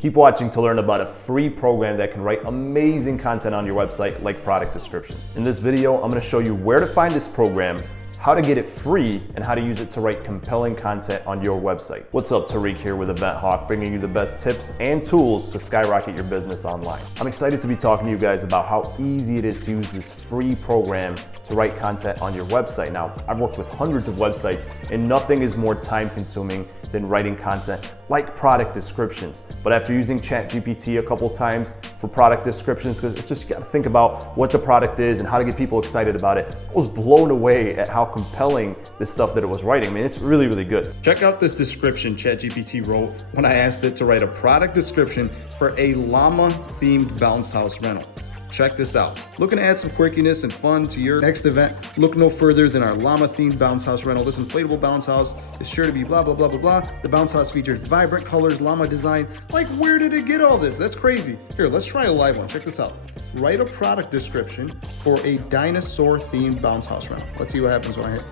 Keep watching to learn about a free program that can write amazing content on your website like product descriptions. In this video, I'm going to show you where to find this program, how to get it free, and how to use it to write compelling content on your website. What's up, Tariq here with Event Hawk, bringing you the best tips and tools to skyrocket your business online. I'm excited to be talking to you guys about how easy it is to use this free program to write content on your website. Now, I've worked with hundreds of websites, and nothing is more time consuming than writing content like product descriptions. But after using ChatGPT a couple times for product descriptions, because it's just, you gotta think about what the product is and how to get people excited about it, I was blown away at how compelling this stuff that it was writing. I mean, it's really, really good. Check out this description ChatGPT wrote when I asked it to write a product description for a llama themed bounce house rental. Check this out. Looking to add some quirkiness and fun to your next event? Look no further than our llama-themed bounce house rental. This inflatable bounce house is sure to be blah, blah, blah, blah, blah. The bounce house features vibrant colors, llama design. Like, where did it get all this? That's crazy. Here, let's try a live one. Check this out. Write a product description for a dinosaur-themed bounce house rental. Let's see what happens when I hit.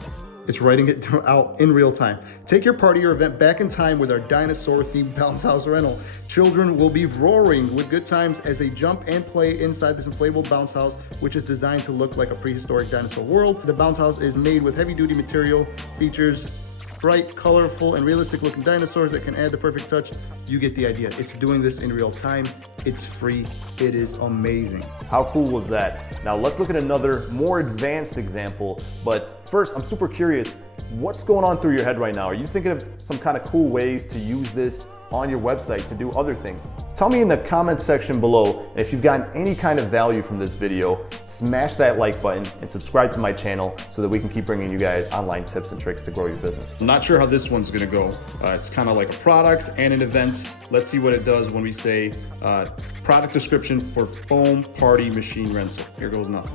It's writing it out in real time. Take your party or event back in time with our dinosaur-themed bounce house rental. Children will be roaring with good times as they jump and play inside this inflatable bounce house, which is designed to look like a prehistoric dinosaur world. The bounce house is made with heavy-duty material, features bright, colorful, and realistic-looking dinosaurs that can add the perfect touch. You get the idea. It's doing this in real time. It's free. It is amazing. How cool was that? Now let's look at another more advanced example, but first, I'm super curious, what's going on through your head right now? Are you thinking of some kind of cool ways to use this on your website to do other things? Tell me in the comments section below, and if you've gotten any kind of value from this video, smash that like button and subscribe to my channel so that we can keep bringing you guys online tips and tricks to grow your business. I'm not sure how this one's gonna go. It's kind of like a product and an event. Let's see what it does when we say product description for foam party machine rental. Here goes nothing.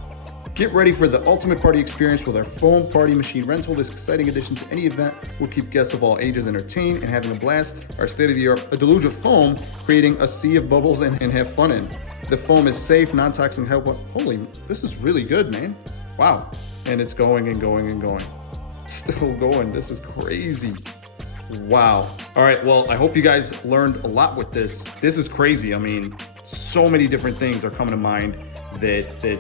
Get ready for the ultimate party experience with our foam party machine rental. This exciting addition to any event will keep guests of all ages entertained and having a blast. Our state-of-the-art a deluge of foam, creating a sea of bubbles and have fun in. The foam is safe, non-toxic, holy, this is really good, man. Wow. And it's going and going and going. It's still going. This is crazy. Wow. All right, well, I hope you guys learned a lot with this. This is crazy. I mean, so many different things are coming to mind that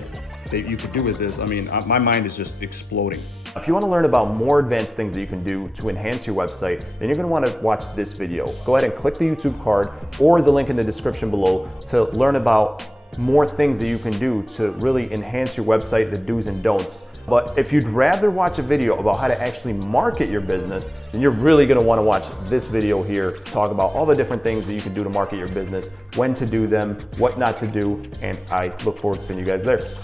you could do with this. I mean, my mind is just exploding. If you want to learn about more advanced things that you can do to enhance your website, then you're going to want to watch this video. Go ahead and click the YouTube card or the link in the description below to learn about more things that you can do to really enhance your website, the do's and don'ts. But if you'd rather watch a video about how to actually market your business, then you're really going to want to watch this video here, talk about all the different things that you can do to market your business, when to do them, what not to do, and I look forward to seeing you guys there.